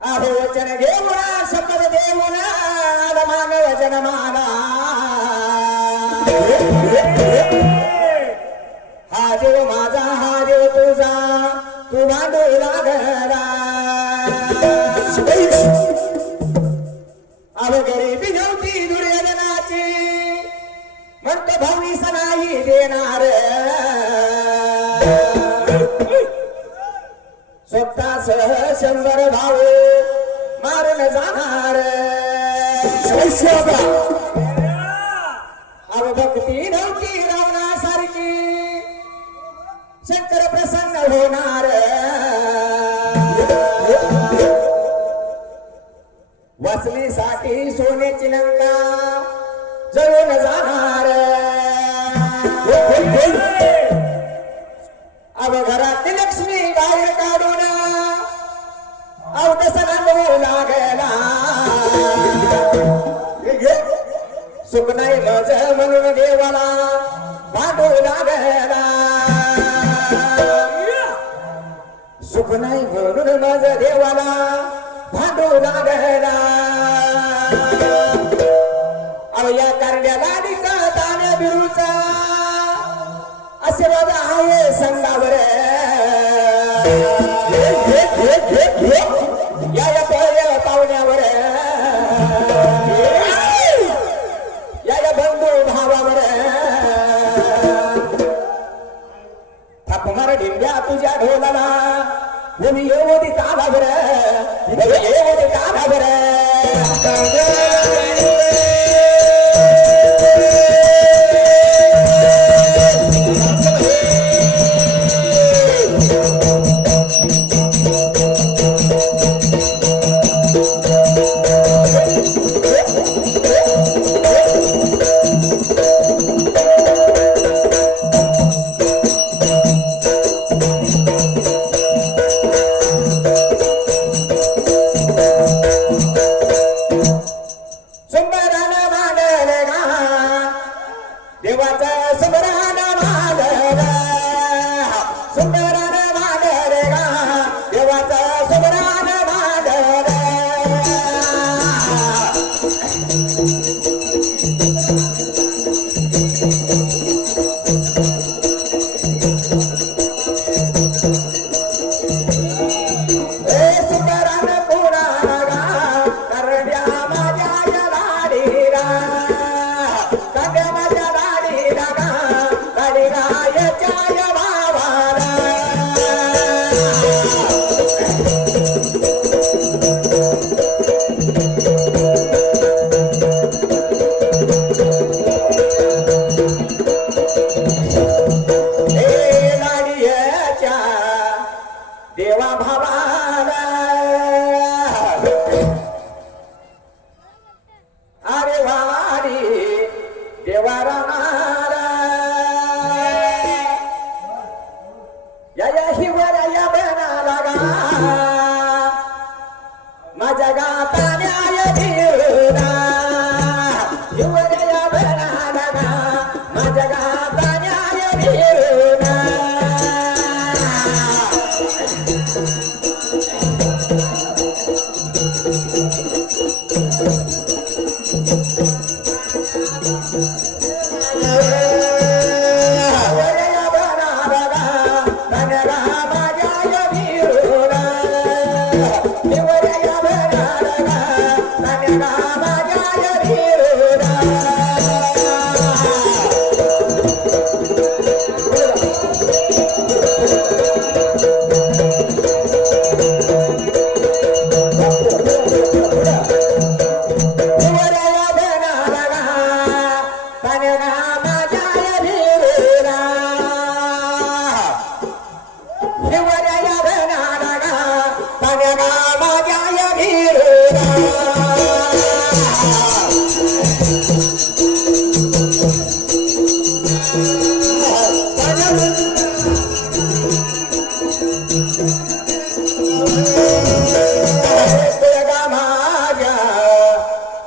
आहे वचन घेऊना शपथ देऊना आदमान वचन माना हा देव माझा हा देव तुझा तू भांडू लागला अहो गरीबी नव्हती दुर्योधनाची म्हणतो भावीस नाही देणार स्वतः 100 भाऊ मारून जाणार अव भक्ती नव्हती रावणासारखी शंकर प्रसन्न होणार वाचण्यासाठी सोन्याची लंका जळून जाणार अव घरात लक्ष्मी बाहेर काढून अवदसन लागला सुख नाही मज म्हणून देवाला भांडू लागला सुख नाही म्हणून मज देवाला भांडू लागला अव या कारण्याला ताण्या बिरूचा आशीर्वाद आहे संगावर या पाहुण्यावर या बंधू भावावर थाप मार ढिंग्या तुझ्या ढोलाला भूमी येऊ दे तालावर येऊ दे तालावर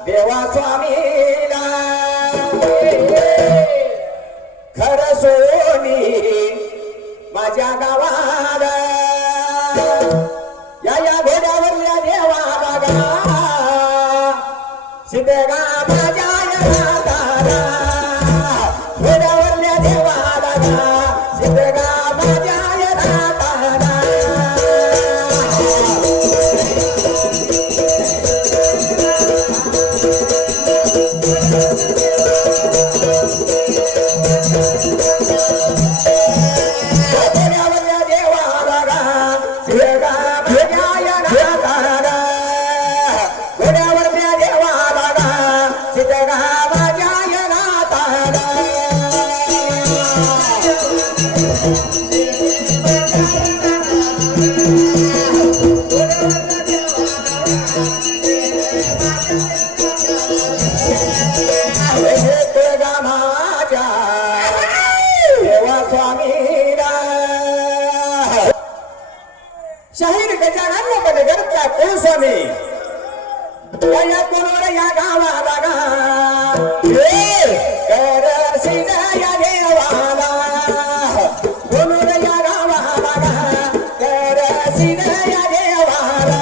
देवा स्वामीला खर सोनी माझ्या गावाला या घोड्यावरल्या देवाला गा सिद्धगा माझ्या नाताला घोड्यावरल्या देवाला गा सिद्धगा माझ्या नाताला शाहीर गजानन बडगरचा कुलस्वामी या कोणवर या गावाला गा करसीन या देवाला कोणवर या गावाला गा करसीन या देवाला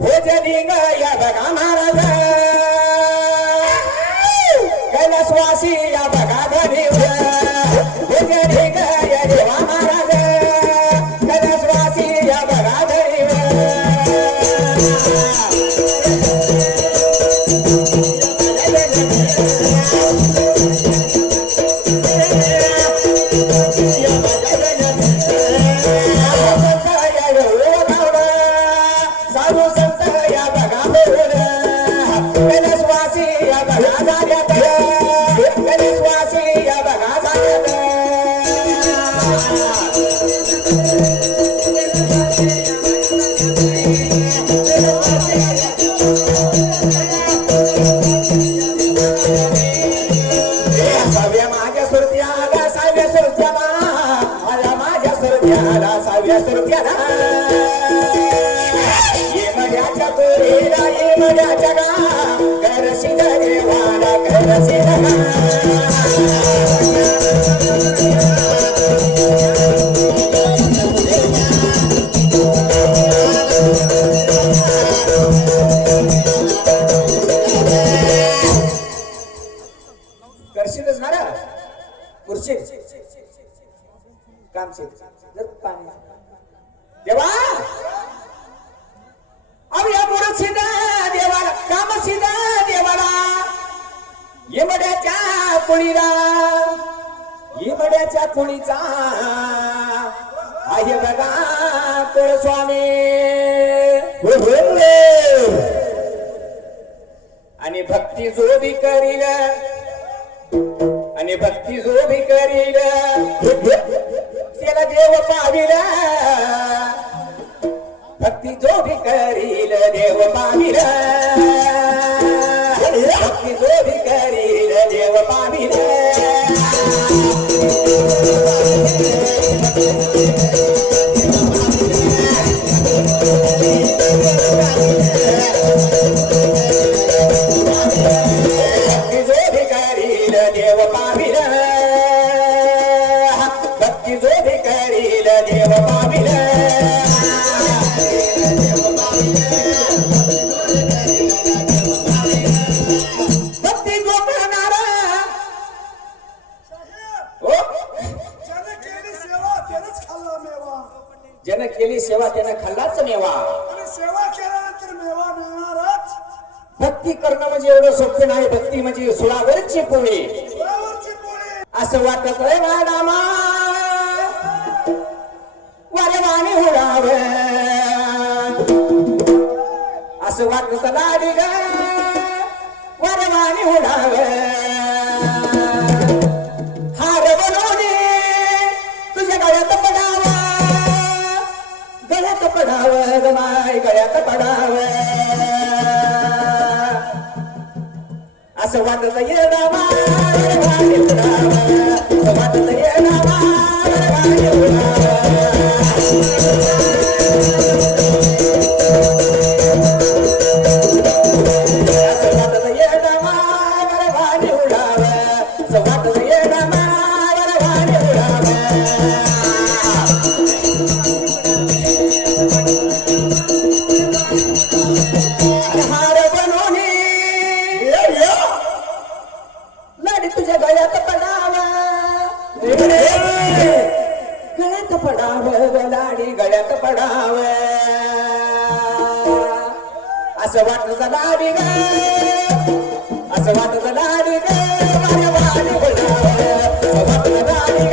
भोजलिंग बघा महाराज कैलासवासी या बघा धनीवर भुजरी गय देवा महाराज कैलासवासी या बघा धनीवर करशीलच ना खुर्ची काम पाणी देवा अब या पुढे सीधा देवाला काम सीधा देवाला येमड्याच्या कुळीला येमड्याच्या कुळीचा आहे बघा कुळ स्वामी आणि भक्ती जो बी करील आणि भक्ती जो भी करील त्याला देव पाविल भक्ती जो भी करील देव पाविल भक्ती जो भी करील देव पाविल ज्यानं केली सेवा त्यानं खाल्लाच मेवा सेवा केल्यानंतर मेवा मिळणारच भक्ती करणं म्हणजे एवढं सोपं नाही भक्ती म्हणजे सुळावरची पोळी असं वाटत आहे मॅडमा वारवाणी उडाव असं वाटत लाडी ग वारवाणी उडाव हार बनवणे तुझ्या गळ्यात पडावा गळ्यात पडावं गमाय गळ्यात पडावं असं वाटत येणार वाटत येणार तुझ्या गळ्यात पडावं गळ्यात पडावं लाडी गळ्यात पडावं असं वाटत लाडी ग असं वाटत लाडी ग वाडी वाटत लाडी ग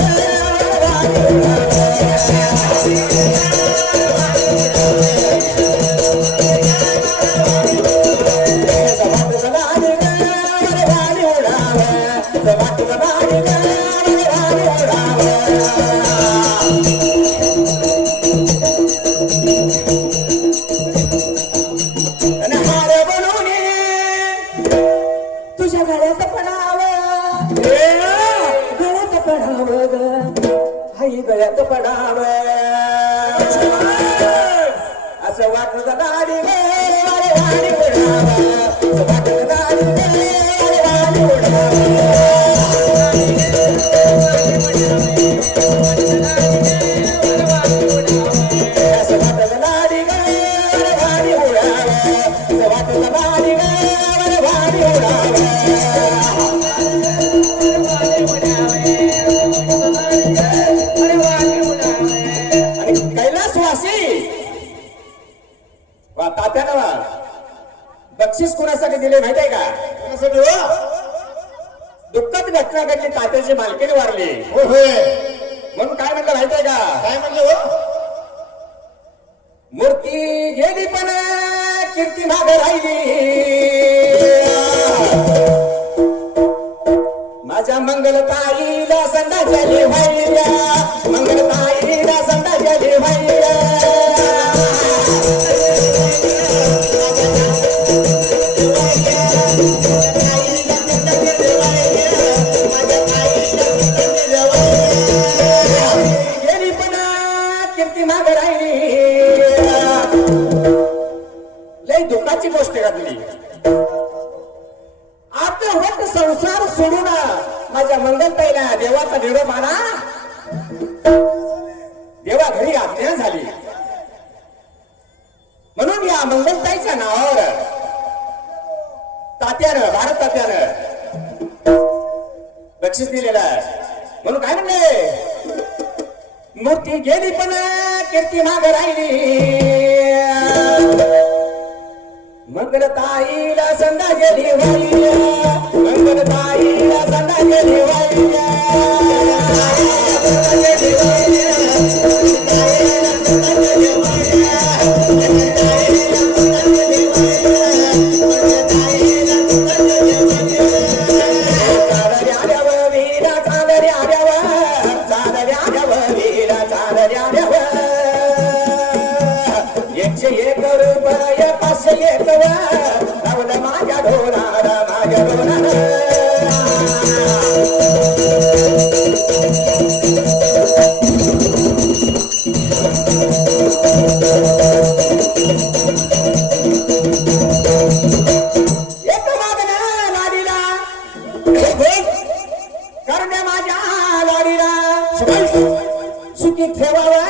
तुझ्या गळ्यात पडावं गळ्यात पडावं ग हाई गळ्यात पडावं असं वाटत लाडी ग वाडी उडावं वाटत लाडी ग वाडी उडावं असं वाटत लाडी ग वाडी उडावं वाटत सुनबाई ग वर भारी उडावे आणि कैलासवासी वा तात्यानं वा बक्षीस कुणासाठी दिले माहिती आहे का? कोणासाठी हो? दुःखद घटना घडली, तात्याची मालकीने वारली हो होय. म्हणून काय म्हणलं माहिती आहे का? काय म्हणले हो? मूर्ती गेली पण कीर्ती माग राहिली माझ्या मंगलताईला संडा झाली व्हायल्या मंगलताईला संडा झाली व्हायल्या गेली पण कीर्ती माग राहिली लई दुःखाची गोष्ट घडली आपलं वट संसार सोडून माझ्या मंगलताईला देवाचा निरोप आला देवा घरी आज्ञा झाली म्हणून या मंगलताईच्या नावावर तात्यानं भारत तात्यानं बक्षीस दिलेलं आहे म्हणून काय म्हणले मूर्ती गेली पण कीर्ती माग राहिली मंगलताईला संधा गेली वाहिल्या मंगलताईला संधा गेली वाहिल्या एकशे एक रुपये 501 लावलं माझ्या ढोराला माझ्या ढोराला एक मागण्या लाडीला कारण त्या माझ्या लाडीला सुखी ठेवावं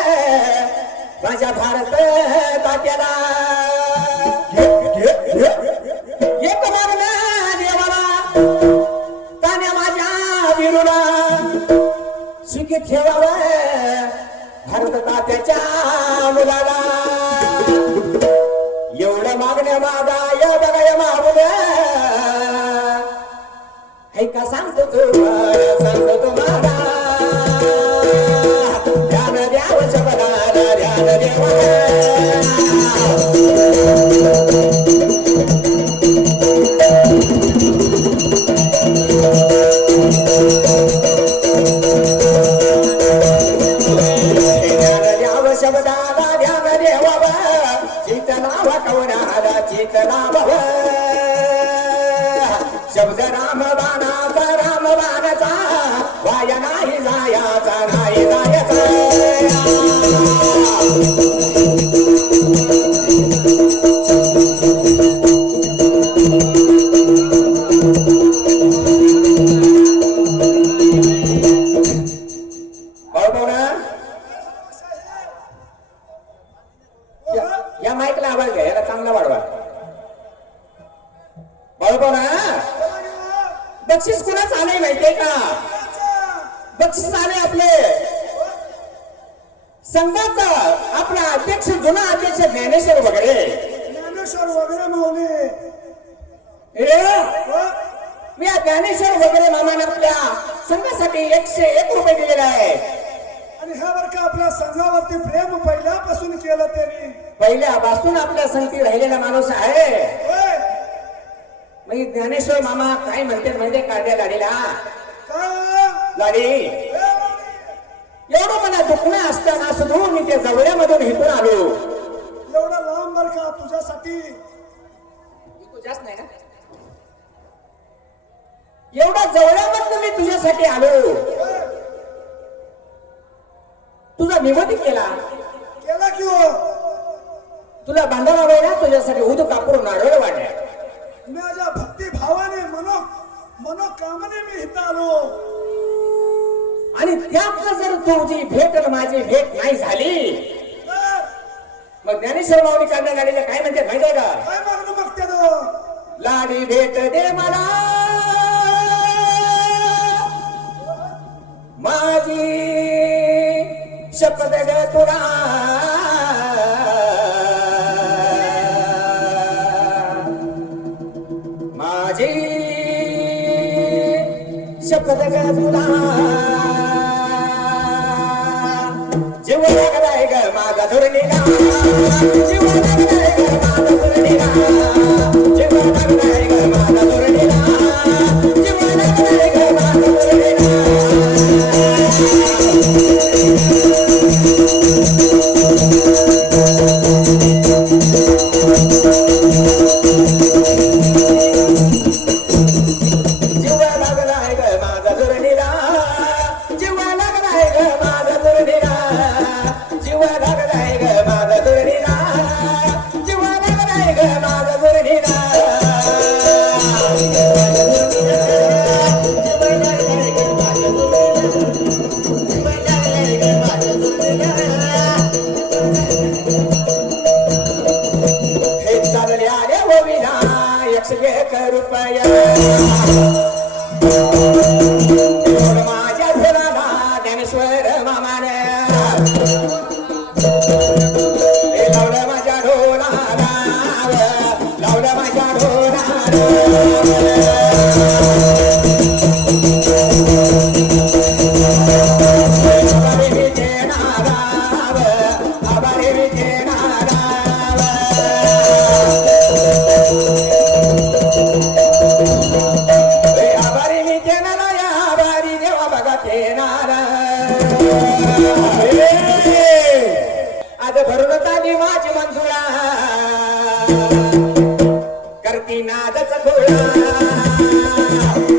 माझ्या भारत तात्याला एक मागणं देवाला तान्या माझ्या बिरूला सुखी ठेवावं भारत तात्याच्या मुलाला एवढं मागण्या मागाय बघाय मागूया ऐका सांगतो तुम्हाला ध्यान द्यावं शब्दाला ध्यान द्यावं ध्यान द्यावं शब्दाला ध्यान द्यावं चित नाव कवनाला चित नावावं शब्द राम बाणाचा राम बाणाचा वाया नाही जायाचा नाही जायाचा या माईकला आवाज घ्या याला चांगला वाढवा बाळूभाऊ बक्षीस कुणाच आलंय माहितीये का बक्षीस आले आपले संघाचा आपला अध्यक्ष जुना अध्यक्ष ज्ञानेश्वर वगैरे माऊली मी ज्ञानेश्वर वगैरे मामाने आपल्या संघासाठी 101 रुपये दिलेले आहे आणि ह्या बर का आपल्या संघावरती प्रेम पहिल्यापासून केलं त्यांनी पहिल्यापासून आपल्या संगती राहिलेला माणूस आहे होय. मग ज्ञानेश्वर मामा काय म्हणतात म्हणजे काढ्या लाडीला काय लाडी एवढं मला दुखणं असताना सुद्धा मी त्या जवळ्यामधून हिथून आलो एवढा लांब बर का तुझ्यासाठी तुझ्याच नाही ना एवढा जवळ्यामधून मी तुझ्यासाठी आलो तुझा निवती केला की हो तुला बांधावा वेळा तुझ्यासाठी उदू कापूर नारळ वाढल्या माझ्या भक्ती भावाने मनोकामने मी इथं आलो आणि त्यात जर तुझी भेट माझी भेट नाही झाली तर मग ज्ञानेश्वर माऊली काढण्या गाडीला काय म्हणते माहिती आहे का काय मागणं मागते तो लाडी भेट दे मला माझी शपथ ग तुला माझी शपथ ग तुला जीव लागलाय ग माझा धुरणीला जीव लागलाय ग माझा धुरणीला जीव लागलाय ग माझा धुरणीला जीव लागलाय ग माझा धुरणीला रुपया माझ्या घराला ज्ञानेश्वर मामाने लावलं माझ्या ढोलाला लावलं माझ्या ढोलाला आज भरून चाली माझी मंजुळा करती नादच गोळा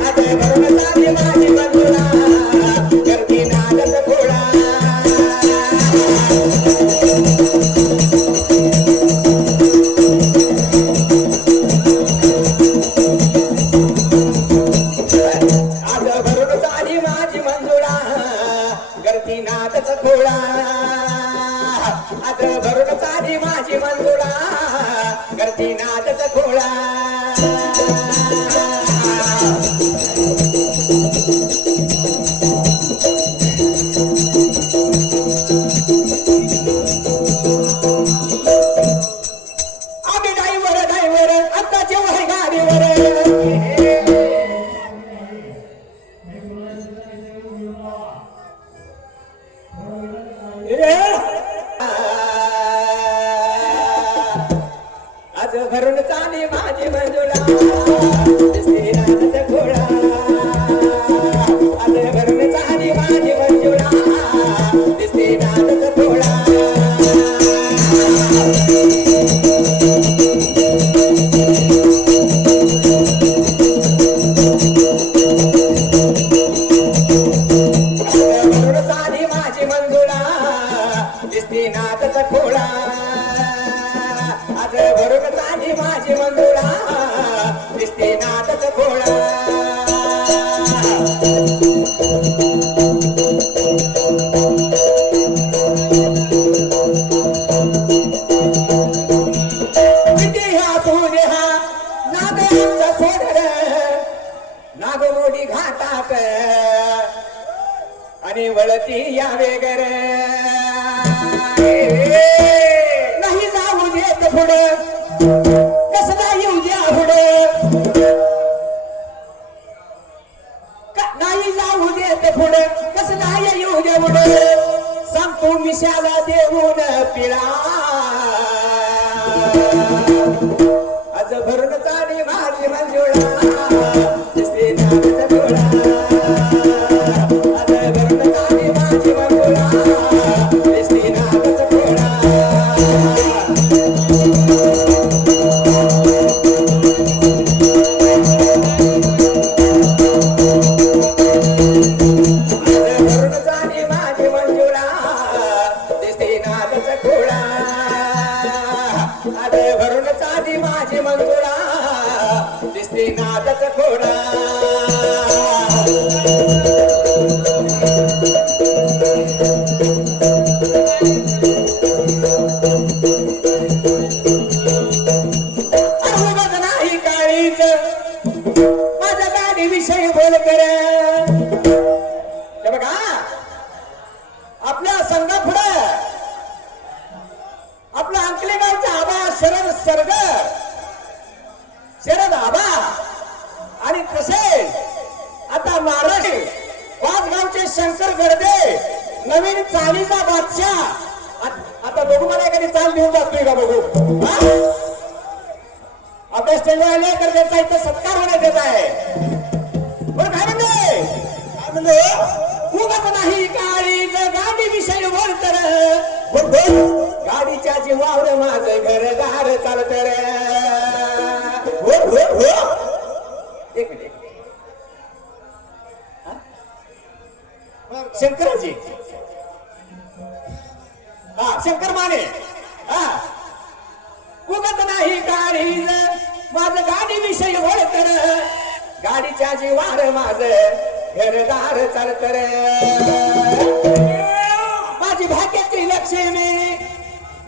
आज भरून चाली माझी मंजुळा करती नादच गोळा आज भरून चाली माझी मंजुळा करती नादच गोळा आज भरून चाली माझी मंजुळा करती नादच गोळा आम्ही ड्रायव्हर आता जेव्हा गाडीवर आज भरून चाली माझी मंजुळा दिसते नादच गोळा आज भरून चाली माझी मंजुळा दिसते नादच गोळा भरून चाली माझी मंजुळा दिसते नादच गोळा आज भरून चाली माझी मंजुळा दिसते नादच गोळा नाद आमचा सोडर नागमोडी घाटात आणि वळती या वेगर नाही जाऊ देत पुढं कसला येऊ द्या पुढं नाही जाऊ देत पुढं कसला येऊ द्या पुढं सांगतो मिशाला देऊन पिळा आज भरून चाली माझी मंजुळा दिसते नादच गोळा आज भरून चाली माझी मंजुळा दिसते नादच गोळा माझी मंजुळा दिसते नादच घोडा नाही काळी काळीज माझ्या गाडी विषयी बोल कर. हे बघा आपल्या संघापुढं आपला अंकली गावचा आबा शरद आबा आणि तसेच आता महाराष्ट्र वासगावचे शंकर गडदे नवीन चालीचा बादशाह. आता बघू मला एखादी चाल देऊन जातोय का बघू. आपल्या स्टेजवर आले तर त्याचा इथं सत्कार होण्यात येत आहे. बरं काय म्हणते उगाच नाही काळीच गाडी विषयी बोलतर गाडीच्या जीवावर माझं घरदार चालत रे. एक मिनिट शंकराजी हा शंकर माने हा उगत नाही काळीज माझं गाडी विषयी बोलतर गाडीच्या जीवार माझं घरदार चालत रे. माझी भाग्याची लक्ष्मी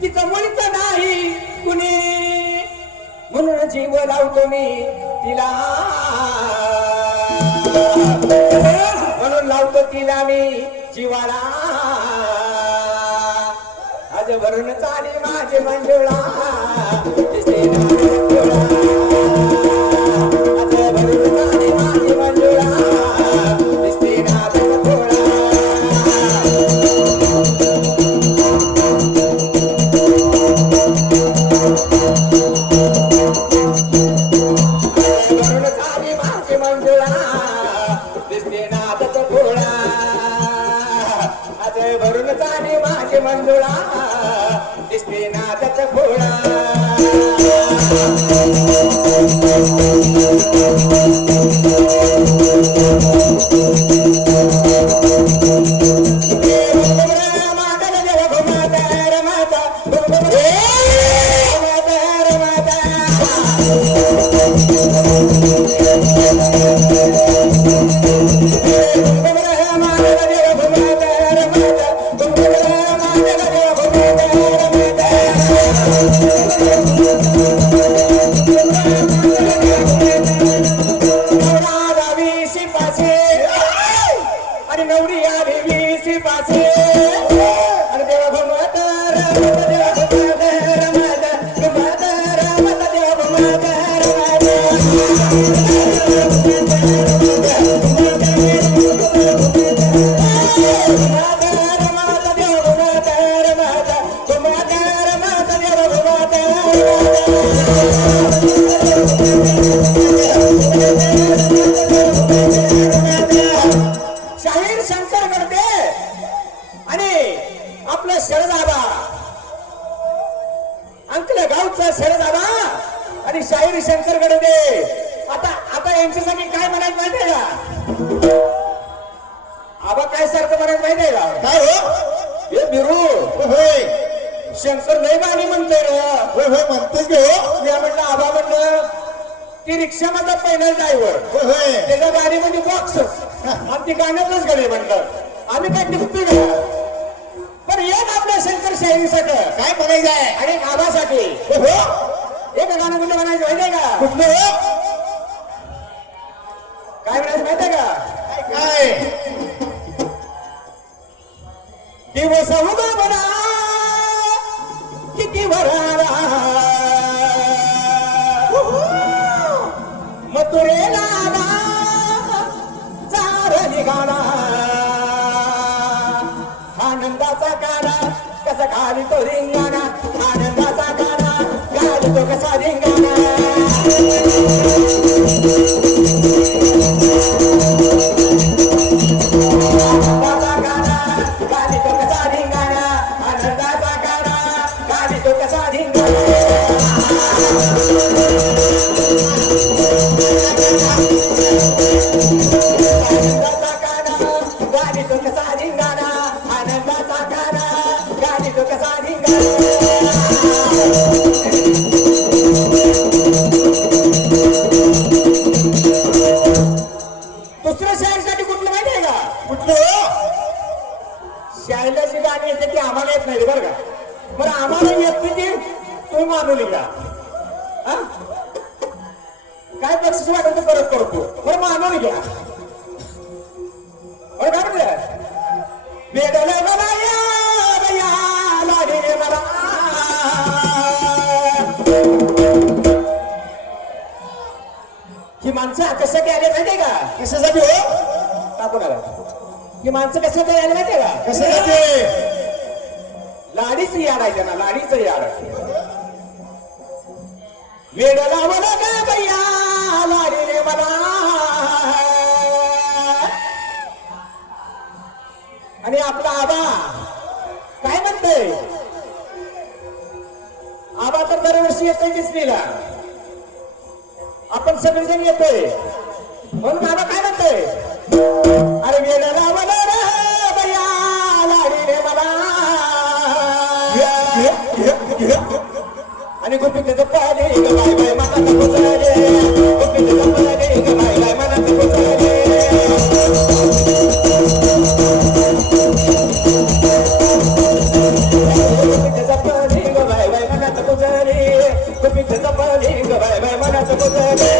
तिचं मुळीच नाही कुणी म्हणून जीव लावतो मी तिला म्हणून लावतो तिला मी जीवाला. आज भरून चाली माझे मंजुळा दिसते ना डोळा. आज भरून चाली माझे मंजुळा दिसते ना डोळा. भरून चाली माझे मंजुळा दिसते नादच घोडा. आज भरून चाली माझे मंजुळा दिसते नादच घोडा. आणि नवरी आली 20 पाचे आणि देवा घुमत रमत घुमत रमत देवा घुमत शाहीर शंकर गडदे आणि आपलं शरदाबा अंकल गावचा शरदाबा आणि शाहीर शंकर गडदे. आता यांच्यासाठी काय म्हणायचं माहितीये का आबा काय सारखं म्हणायचं माहितीये का काय हो हे बिरू होय शंकर नाही गाणी म्हणतोय रे. होय होय म्हणतेच गे हो. मी म्हटलं आबा म्हटलं ती रिक्षा माझा पहिला ड्रायव्हर त्याच्या गाडीमध्ये बॉक्स आणि ती गाण्यातच गाडी म्हणतात. आम्ही काय टिकतोय का पण एक आपल्या शंकर शाहीसाठी काय म्हणायचं आहे आणि आबासाठी एक गाणं कुठलं म्हणायचं माहितीये का कुठलं काय म्हणायचं माहितीये का काय दिवस उगा बना किती भराला मथुरेला चार निघाला आनंदाचा गाणा कसा घाली तो रिंगाणा आनंदाचा गाणा घाली तो कसा रिंगाणा आनंदाचा गाणा घाली तो कसा रिंगाणा आनंदाचा गाणा घाली तो कसा रिंगाणा आनंदाचा गाणा गाडी तो कसा रिंगाणा आनंदाचा गाणा गाडी तो कसा रिंगाणा. दुसऱ्या शाळेसाठी कुठलं माहिती आहे का कुठलं शाळेला जी गाणी येते ती आम्हाला येत नाही बरं का. बरं आम्हाला येत ती तुम्ही मानवली का काय बक्षीस वाटत परत करतो बरं मानून घ्या बरं काय म्हणते वेडले मला या लाडीने मला ही माणसं कशासाठी आले माहितीये का कशासाठी हो टाकू नका ही माणसं कशासाठी आले माहितीये का कशासाठी लाडीचं याड आहे त्यांना लाडीचं याड वेड लावलं का भैया लाडीने मला आणि आपला आबा काय म्हणतोय आबा तर दरवर्षी येतोय दिसलीला आपण सगळेजण येतोय म्हणून आबा काय म्हणतोय अरे वेड लावलं रे भैया लाडीने मला आणि गुपितेचं पाणी ग बाय बाय मनात पुजारे गुपितेचं पाणी ग बाय बाय मनात पुजारे गुपितेचं पाणी ग बाय बाय मनात पुजारे गुपितेचं पाणी ग बाय बाय मनात पुजारे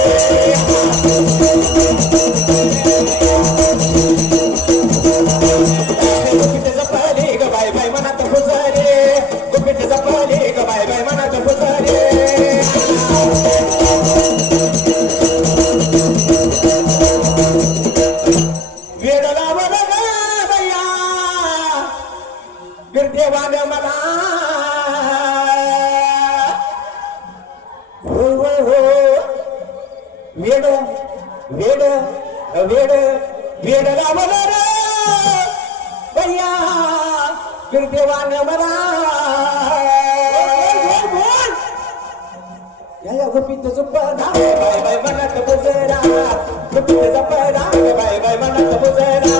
गुपितेचं पाणी ग बाय बाय मनात पुजारे गुपितेचं पाणी ग बाय बाय मनात पुजारे वेड लावलं ग भैया बिरदेवानं मला हो हो हो वेड वेड वेड वेड लावलं रे भैया बिरदेवानं मला या गोपीचं पदा बाय बाय मनात बुजरा गोपीचं पदा बाय बाय मनात बुजरा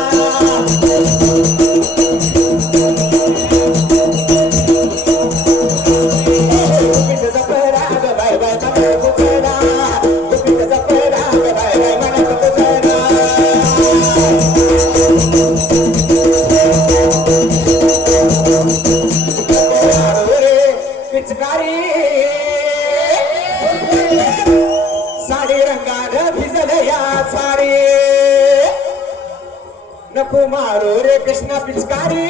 गोपीचं पदा बाय बाय मनात बुजरा गोपीचं पदा बाय बाय मनात बुजरा पिचकारी साडी रंगानं भिजल या साडी नको मारू रे कृष्णा पिचकारी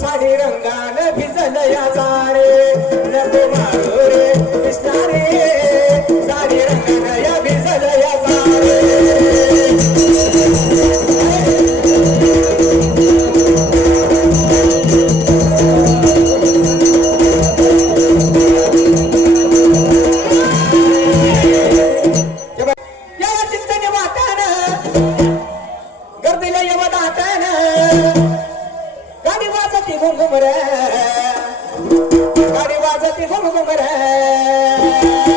साडी रंगानं भिजल या साडी नको मारू रे कृष्णा रे साडी रंगानं या भिजल या साडी गाडी वाजती घुम घुम रे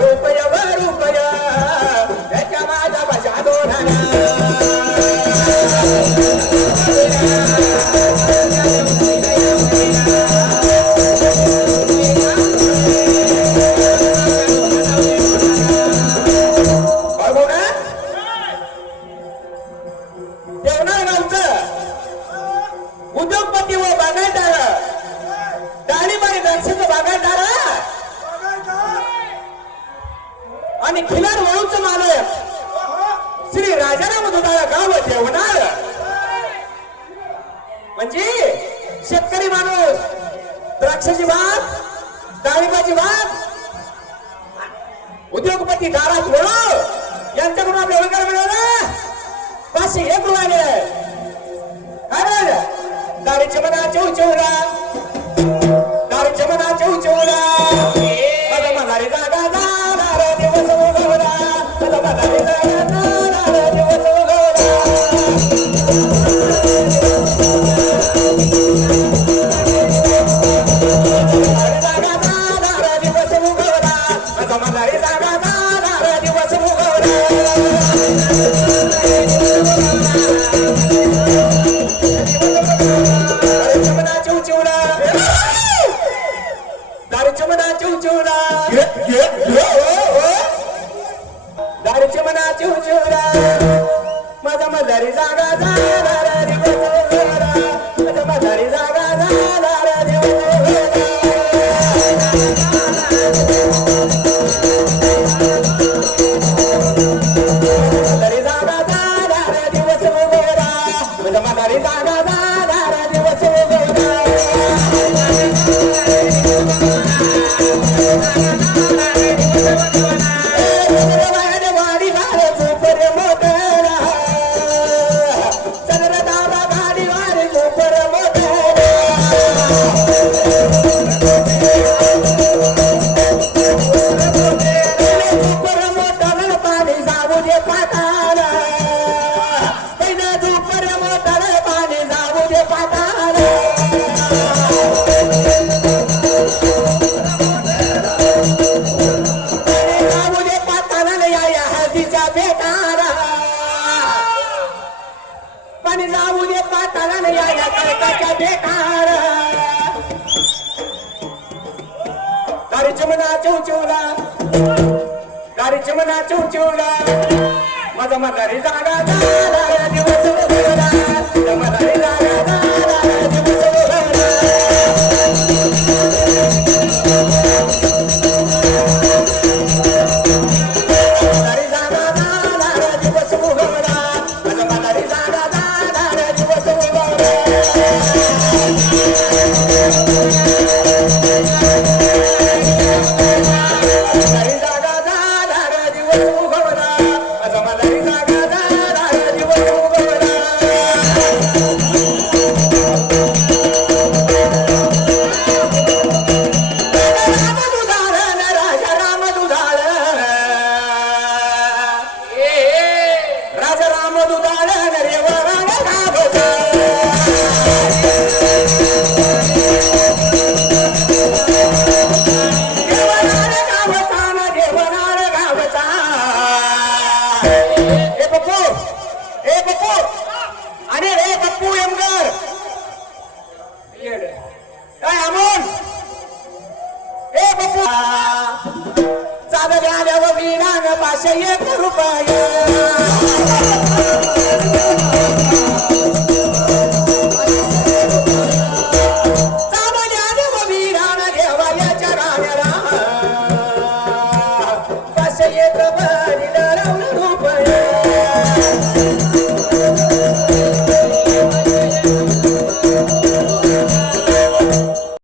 रुपय त्याच्या माझा भाषा दोनाना उद्योगपती व बागायतदार डाळिंबारी द्राक्षाचं बागायतदार आणि खिलार वळूचं मालक श्री राजाराम दुधाळा गाव देवनार म्हणजे शेतकरी माणूस द्राक्षाची बाग डाळिंबाची बाग उद्योगपती दारात वळू यांच्याकडून आपल्या वगैरे मिळाला 501 रुपये कारण दारीच्या मना चौचौला दारीच्या मना चौचौला माझा मनारी जागा जाणार दिवस उगवला माझा मनारी जागा जाणार दिवस उगवला जागा जाणार दिवस उगवला माझा मनारी जागा जाणार दिवस उगवला दारीच्या मना चिवचिवला माझा मदारी जागा जाणार दिवस उगवला माझा मदारी जागा जाणार दिवस उगवला मदारी जागा जाणार दिवस उगवला माझा मदारी जागा जाणार दिवस उगवला पाणी जाऊ दे पाताला या तळकाच्या बेकार दारीच्या मना चौचौला दारीच्या मना चौचौला माझा मदारी जागा जाणार दिवस उगवला माझा मदारी जागा जाणार दिवस उगवला मदारी जागा जाणार दिवस उगवला माझा मदारी जागा जाणार दिवस उगवला मदारी जागा जाणार दिवस उगवला माझा मदारी जागा जाणार दिवस उगवला राजा राम दुधाळ राजा राम दुधाळ रे वराड गावचा देवनार गावचा ना देवनार गावचा ए पप्पू आणि रे पप्पू एमगर काय अमोल ए पप्पू चालले आल्यावर विरान 501 रुपये चालले आल्यावर विरान घेवायच्या राण्याला 501